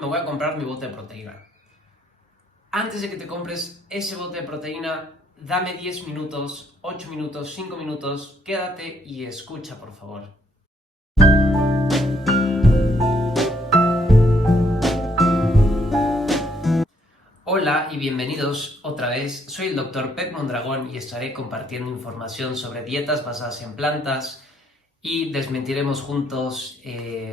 me voy a comprar mi bote de proteína. Antes de que te compres ese bote de proteína, dame 10 minutos, 8 minutos, 5 minutos, quédate y escucha, por favor. Hola y bienvenidos otra vez. Soy el Dr. Pep Mondragón y estaré compartiendo información sobre dietas basadas en plantas y desmentiremos juntos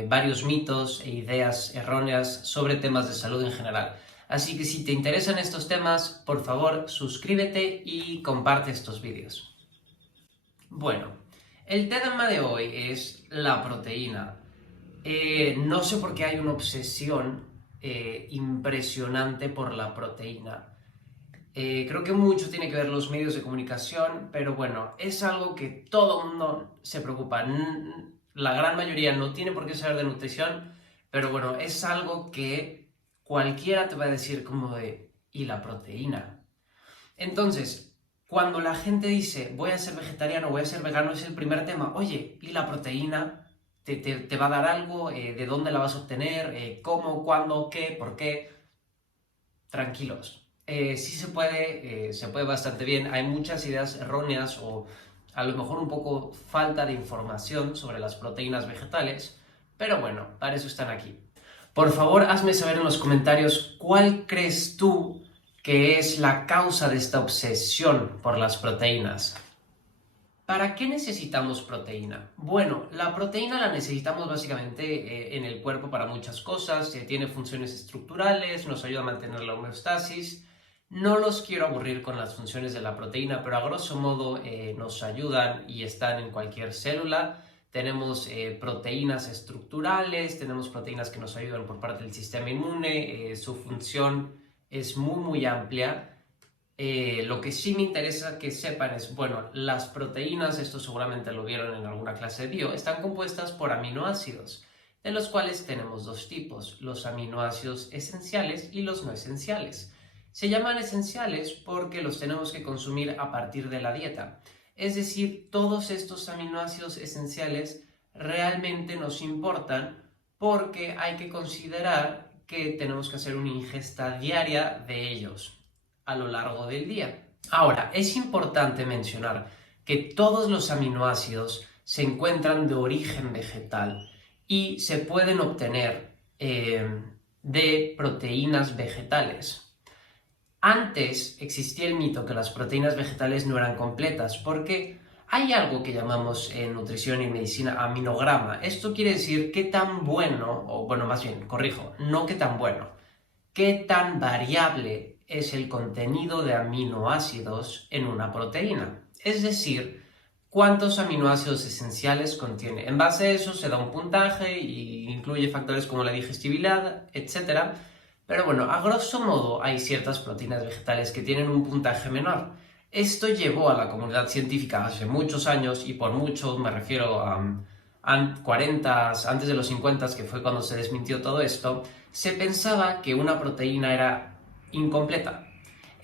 varios mitos e ideas erróneas sobre temas de salud en general. Así que si te interesan estos temas, por favor suscríbete y comparte estos vídeos. Bueno, el tema de hoy es la proteína. No sé por qué hay una obsesión impresionante por la proteína. Creo que mucho tiene que ver los medios de comunicación, pero bueno, es algo que todo el mundo se preocupa. La gran mayoría no tiene por qué saber de nutrición, pero bueno, es algo que cualquiera te va a decir como de, ¿y la proteína? Entonces, cuando la gente dice, voy a ser vegetariano, voy a ser vegano, es el primer tema. Oye, ¿y la proteína? ¿Te va a dar algo? ¿De dónde la vas a obtener? ¿Cómo? ¿Cuándo? ¿Qué? ¿Por qué? Tranquilos. Sí se puede bastante bien. Hay muchas ideas erróneas o a lo mejor un poco falta de información sobre las proteínas vegetales, pero bueno, para eso están aquí. Por favor, hazme saber en los comentarios cuál crees tú que es la causa de esta obsesión por las proteínas. ¿Para qué necesitamos proteína? Bueno, la proteína la necesitamos básicamente en el cuerpo para muchas cosas, tiene funciones estructurales, nos ayuda a mantener la homeostasis. No los quiero aburrir con las funciones de la proteína, pero a grosso modo nos ayudan y están en cualquier célula. Tenemos proteínas estructurales, tenemos proteínas que nos ayudan por parte del sistema inmune, su función es muy amplia. Lo que sí me interesa que sepan es, bueno, las proteínas, esto seguramente lo vieron en alguna clase de bio, están compuestas por aminoácidos, de los cuales tenemos dos tipos, los aminoácidos esenciales y los no esenciales. Se llaman esenciales porque los tenemos que consumir a partir de la dieta. Es decir, todos estos aminoácidos esenciales realmente nos importan porque hay que considerar que tenemos que hacer una ingesta diaria de ellos a lo largo del día. Ahora, es importante mencionar que todos los aminoácidos se encuentran de origen vegetal y se pueden obtener de proteínas vegetales. Antes existía el mito que las proteínas vegetales no eran completas porque hay algo que llamamos en nutrición y medicina aminograma. Esto quiere decir qué tan bueno, o bueno, más bien, corrijo, no qué tan bueno, qué tan variable es el contenido de aminoácidos en una proteína. Es decir, cuántos aminoácidos esenciales contiene. En base a eso se da un puntaje e incluye factores como la digestibilidad, etc. Pero bueno, a grosso modo hay ciertas proteínas vegetales que tienen un puntaje menor. Esto llevó a la comunidad científica hace muchos años, y por muchos me refiero a 40, antes de los 50, que fue cuando se desmintió todo esto, se pensaba que una proteína era incompleta.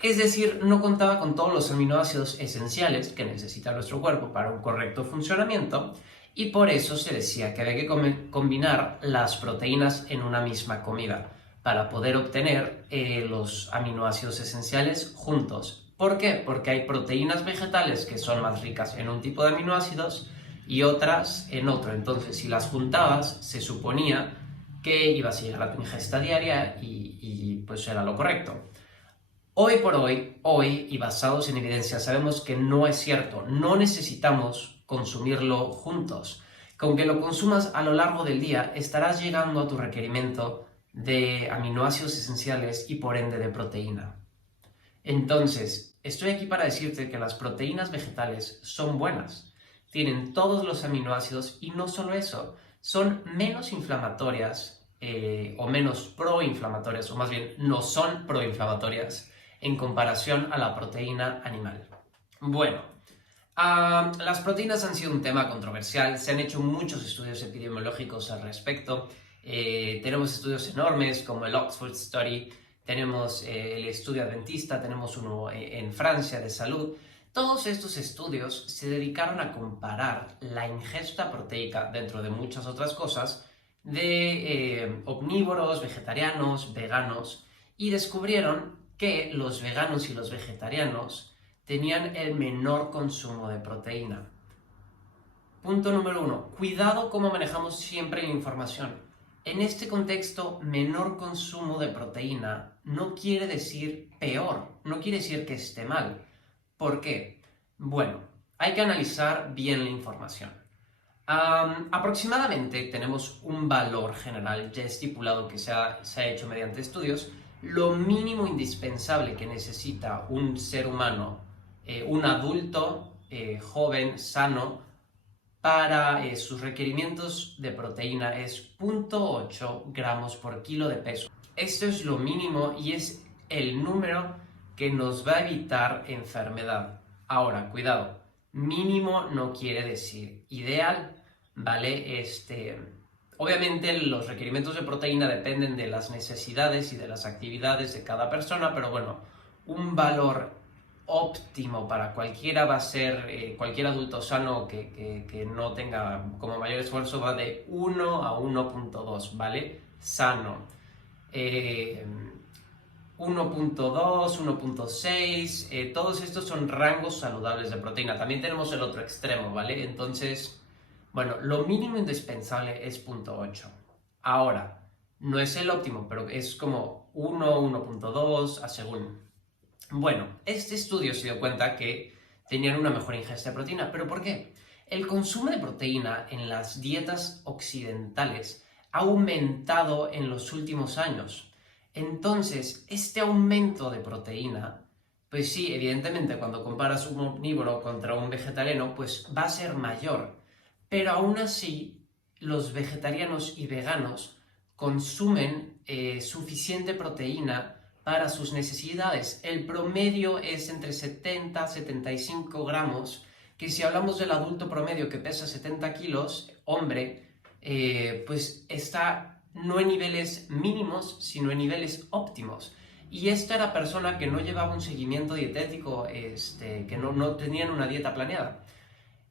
Es decir, no contaba con todos los aminoácidos esenciales que necesita nuestro cuerpo para un correcto funcionamiento, y por eso se decía que había que combinar las proteínas en una misma comida para poder obtener los aminoácidos esenciales juntos. ¿Por qué? Porque hay proteínas vegetales que son más ricas en un tipo de aminoácidos y otras en otro. Entonces, si las juntabas, se suponía que ibas a llegar a tu ingesta diaria y pues era lo correcto. Hoy por hoy y basados en evidencia, sabemos que no es cierto. No necesitamos consumirlo juntos. Con que lo consumas a lo largo del día, estarás llegando a tu requerimiento de aminoácidos esenciales y por ende de proteína. Entonces, estoy aquí para decirte que las proteínas vegetales son buenas. Tienen todos los aminoácidos y no solo eso, son menos inflamatorias o menos proinflamatorias, o más bien no son proinflamatorias en comparación a la proteína animal. Bueno, las proteínas han sido un tema controversial, se han hecho muchos estudios epidemiológicos al respecto. Tenemos estudios enormes como el Oxford Study, tenemos el estudio adventista, tenemos uno en Francia de salud. Todos estos estudios se dedicaron a comparar la ingesta proteica, dentro de muchas otras cosas, de omnívoros, vegetarianos, veganos, y descubrieron que los veganos y los vegetarianos tenían el menor consumo de proteína. Punto número 1. Cuidado cómo manejamos siempre la información. En este contexto, menor consumo de proteína no quiere decir peor, no quiere decir que esté mal. ¿Por qué? Bueno, hay que analizar bien la información. Aproximadamente tenemos un valor general ya estipulado que se ha hecho mediante estudios, lo mínimo indispensable que necesita un ser humano, un adulto joven, sano, para sus requerimientos de proteína es 0,8 gramos por kilo de peso. Esto es lo mínimo y es el número que nos va a evitar enfermedad. Ahora, cuidado, mínimo no quiere decir ideal, ¿vale? Obviamente los requerimientos de proteína dependen de las necesidades y de las actividades de cada persona, pero bueno, un valor óptimo para cualquiera va a ser, cualquier adulto sano que no tenga como mayor esfuerzo va de 1 a 1,2, ¿vale? Sano. 1,2, 1,6, todos estos son rangos saludables de proteína. También tenemos el otro extremo, ¿vale? Entonces, bueno, lo mínimo indispensable es 0,8. Ahora, no es el óptimo, pero es como 1, 1,2 a según. Bueno, este estudio se dio cuenta que tenían una mejor ingesta de proteína. ¿Pero por qué? El consumo de proteína en las dietas occidentales ha aumentado en los últimos años. Entonces, este aumento de proteína, pues sí, evidentemente cuando comparas un omnívoro contra un vegetariano, pues va a ser mayor. Pero aún así, los vegetarianos y veganos consumen suficiente proteína para sus necesidades. El promedio es entre 70 y 75 gramos, que si hablamos del adulto promedio que pesa 70 kilos, hombre, pues está no en niveles mínimos, sino en niveles óptimos. Y esta era persona que no llevaba un seguimiento dietético, que no tenían una dieta planeada.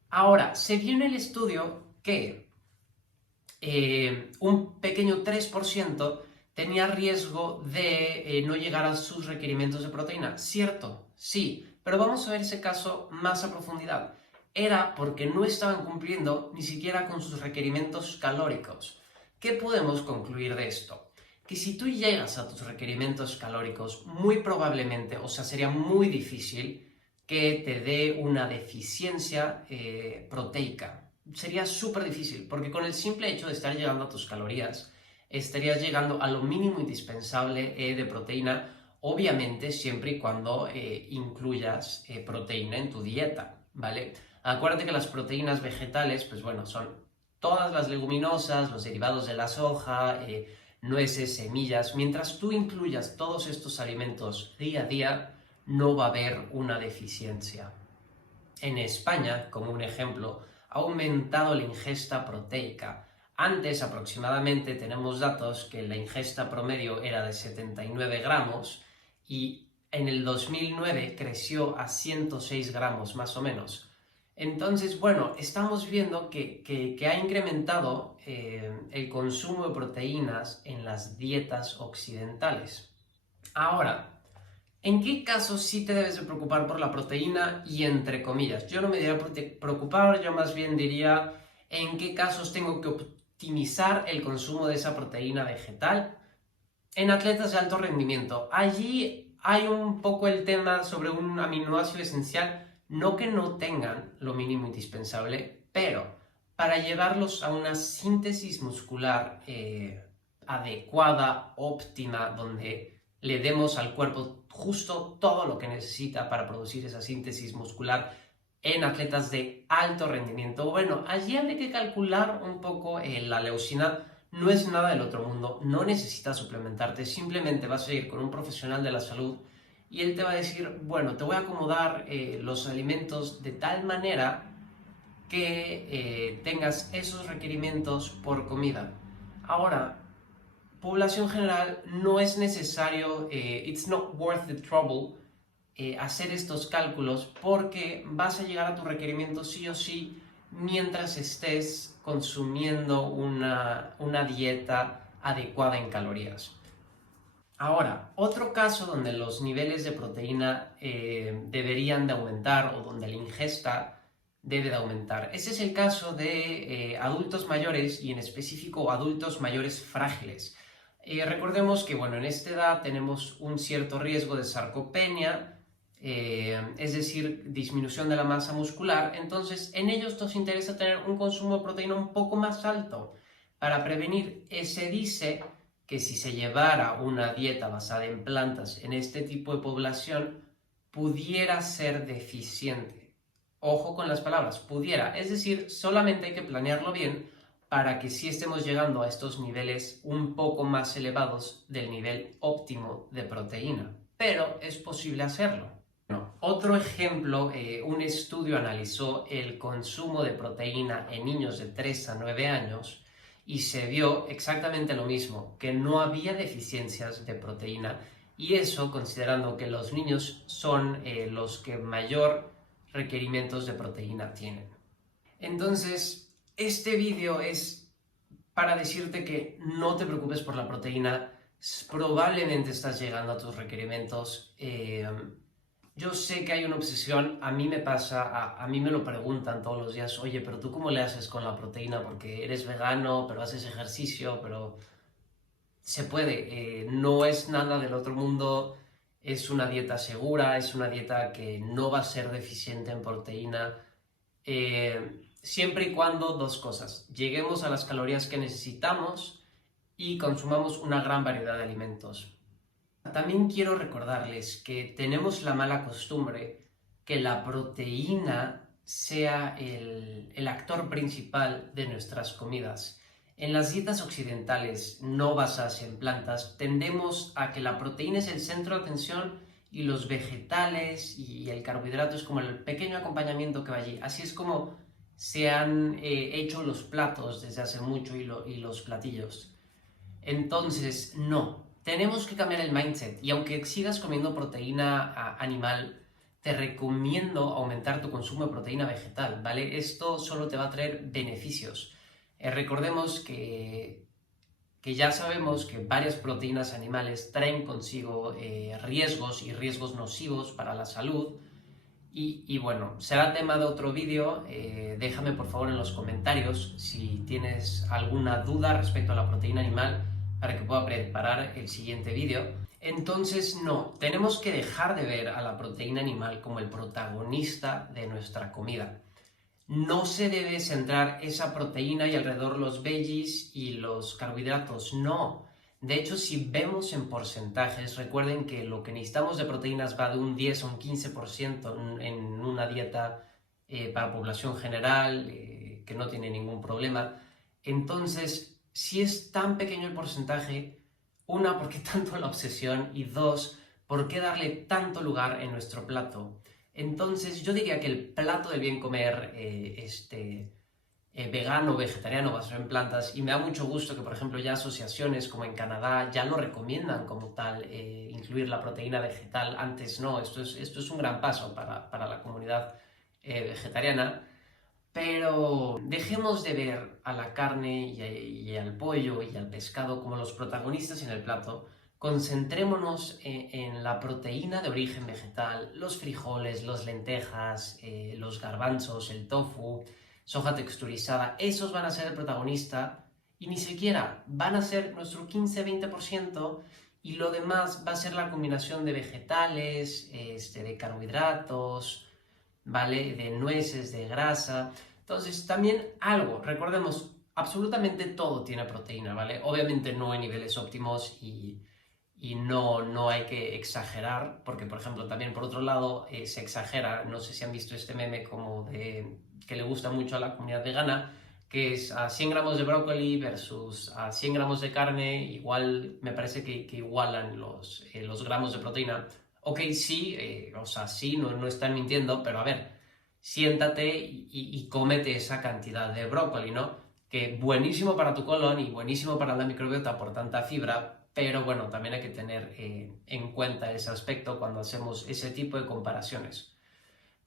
Ahora, se vio en el estudio que un pequeño 3% tenía riesgo de no llegar a sus requerimientos de proteína. ¿Cierto? Sí, pero vamos a ver ese caso más a profundidad. Era porque no estaban cumpliendo ni siquiera con sus requerimientos calóricos. ¿Qué podemos concluir de esto? Que si tú llegas a tus requerimientos calóricos, muy probablemente, o sea, sería muy difícil que te dé una deficiencia proteica. Sería súper difícil, porque con el simple hecho de estar llegando a tus calorías, estarías llegando a lo mínimo indispensable de proteína, obviamente siempre y cuando incluyas proteína en tu dieta, ¿vale? Acuérdate que las proteínas vegetales, pues bueno, son todas las leguminosas, los derivados de la soja, nueces, semillas. Mientras tú incluyas todos estos alimentos día a día, no va a haber una deficiencia. En España, como un ejemplo, ha aumentado la ingesta proteica. Antes, aproximadamente, tenemos datos que la ingesta promedio era de 79 gramos y en el 2009 creció a 106 gramos más o menos. Entonces, bueno, estamos viendo que ha incrementado el consumo de proteínas en las dietas occidentales. Ahora, ¿en qué casos sí te debes de preocupar por la proteína? Y entre comillas, yo no me diría preocupar, yo más bien diría en qué casos tengo que optimizar el consumo de esa proteína vegetal en atletas de alto rendimiento. Allí hay un poco el tema sobre un aminoácido esencial, no que no tengan lo mínimo indispensable, pero para llevarlos a una síntesis muscular adecuada, óptima, donde le demos al cuerpo justo todo lo que necesita para producir esa síntesis muscular en atletas de alto rendimiento. Bueno, allí hay que calcular un poco la leucina. No es nada del otro mundo, no necesitas suplementarte, simplemente vas a ir con un profesional de la salud y él te va a decir, bueno, te voy a acomodar los alimentos de tal manera que tengas esos requerimientos por comida. Ahora, población general, no es necesario, it's not worth the trouble, hacer estos cálculos porque vas a llegar a tu requerimiento sí o sí, mientras estés consumiendo una dieta adecuada en calorías. Ahora, otro caso donde los niveles de proteína deberían de aumentar o donde la ingesta debe de aumentar. Ese es el caso de adultos mayores y en específico adultos mayores frágiles. Recordemos que, bueno, en esta edad tenemos un cierto riesgo de sarcopenia, es decir, disminución de la masa muscular. Entonces, en ellos nos interesa tener un consumo de proteína un poco más alto para prevenir. Se dice que si se llevara una dieta basada en plantas en este tipo de población, pudiera ser deficiente. Ojo con las palabras, pudiera, es decir, solamente hay que planearlo bien para que sí estemos llegando a estos niveles un poco más elevados del nivel óptimo de proteína, pero es posible hacerlo. Bueno, otro ejemplo, un estudio analizó el consumo de proteína en niños de 3 a 9 años y se vio exactamente lo mismo, que no había deficiencias de proteína, y eso considerando que los niños son los que mayor requerimientos de proteína tienen. Entonces, este vídeo es para decirte que no te preocupes por la proteína, probablemente estás llegando a tus requerimientos. Yo sé que hay una obsesión, a mí me pasa, a mí me lo preguntan todos los días, oye, pero tú ¿cómo le haces con la proteína? Porque eres vegano, pero haces ejercicio, pero se puede, no es nada del otro mundo, es una dieta segura, es una dieta que no va a ser deficiente en proteína, siempre y cuando dos cosas, lleguemos a las calorías que necesitamos y consumamos una gran variedad de alimentos. También quiero recordarles que tenemos la mala costumbre que la proteína sea el actor principal de nuestras comidas. En las dietas occidentales no basadas en plantas, tendemos a que la proteína es el centro de atención y los vegetales y el carbohidrato es como el pequeño acompañamiento que va allí. Así es como se han hecho los platos desde hace mucho y los platillos. Entonces, no, tenemos que cambiar el mindset y aunque sigas comiendo proteína animal, te recomiendo aumentar tu consumo de proteína vegetal, ¿vale? Esto solo te va a traer beneficios. Recordemos que ya sabemos que varias proteínas animales traen consigo riesgos y riesgos nocivos para la salud. Y bueno, será tema de otro vídeo. Déjame por favor en los comentarios si tienes alguna duda respecto a la proteína animal para que pueda preparar el siguiente vídeo. Entonces, no, tenemos que dejar de ver a la proteína animal como el protagonista de nuestra comida. No se debe centrar esa proteína y alrededor los veggies y los carbohidratos, no. De hecho, si vemos en porcentajes, recuerden que lo que necesitamos de proteínas va de un 10 a un 15% en una dieta para población general, que no tiene ningún problema. Entonces, si es tan pequeño el porcentaje, una, ¿por qué tanto la obsesión? Y dos, ¿por qué darle tanto lugar en nuestro plato? Entonces, yo diría que el plato del bien comer vegano, vegetariano, basado en plantas, y me da mucho gusto que, por ejemplo, ya asociaciones como en Canadá ya lo recomiendan como tal, incluir la proteína vegetal. Antes no, esto es un gran paso para la comunidad vegetariana, pero dejemos de ver a la carne y al pollo y al pescado como los protagonistas en el plato. Concentrémonos en la proteína de origen vegetal, los frijoles, las lentejas, los garbanzos, el tofu, soja texturizada. Esos van a ser el protagonista y ni siquiera van a ser nuestro 15-20%, y lo demás va a ser la combinación de vegetales, de carbohidratos, ¿vale? De nueces, de grasa. Entonces, también algo, recordemos, absolutamente todo tiene proteína, ¿vale? Obviamente no en niveles óptimos y no hay que exagerar, porque, por ejemplo, también por otro lado se exagera. No sé si han visto este meme como de que le gusta mucho a la comunidad vegana, que es a 100 gramos de brócoli versus a 100 gramos de carne, igual me parece que igualan los gramos de proteína. Ok, sí, o sea, sí, no están mintiendo, pero a ver, siéntate y cómete esa cantidad de brócoli, ¿no? Que buenísimo para tu colon y buenísimo para la microbiota por tanta fibra, pero bueno, también hay que tener en cuenta ese aspecto cuando hacemos ese tipo de comparaciones.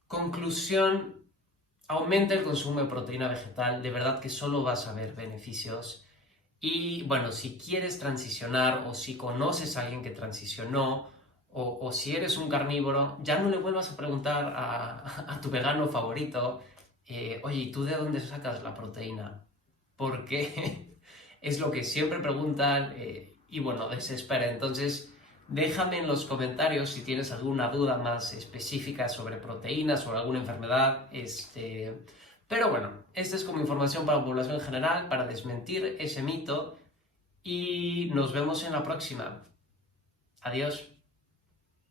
Conclusión, aumenta el consumo de proteína vegetal, de verdad que solo vas a ver beneficios. Y bueno, si quieres transicionar o si conoces a alguien que transicionó o si eres un carnívoro, ya no le vuelvas a preguntar a tu vegano favorito, oye, ¿y tú de dónde sacas la proteína? Porque es lo que siempre preguntan y bueno, desespera. Entonces, déjame en los comentarios si tienes alguna duda más específica sobre proteínas, sobre alguna enfermedad. Pero bueno, esta es como información para la población en general, para desmentir ese mito y nos vemos en la próxima. Adiós.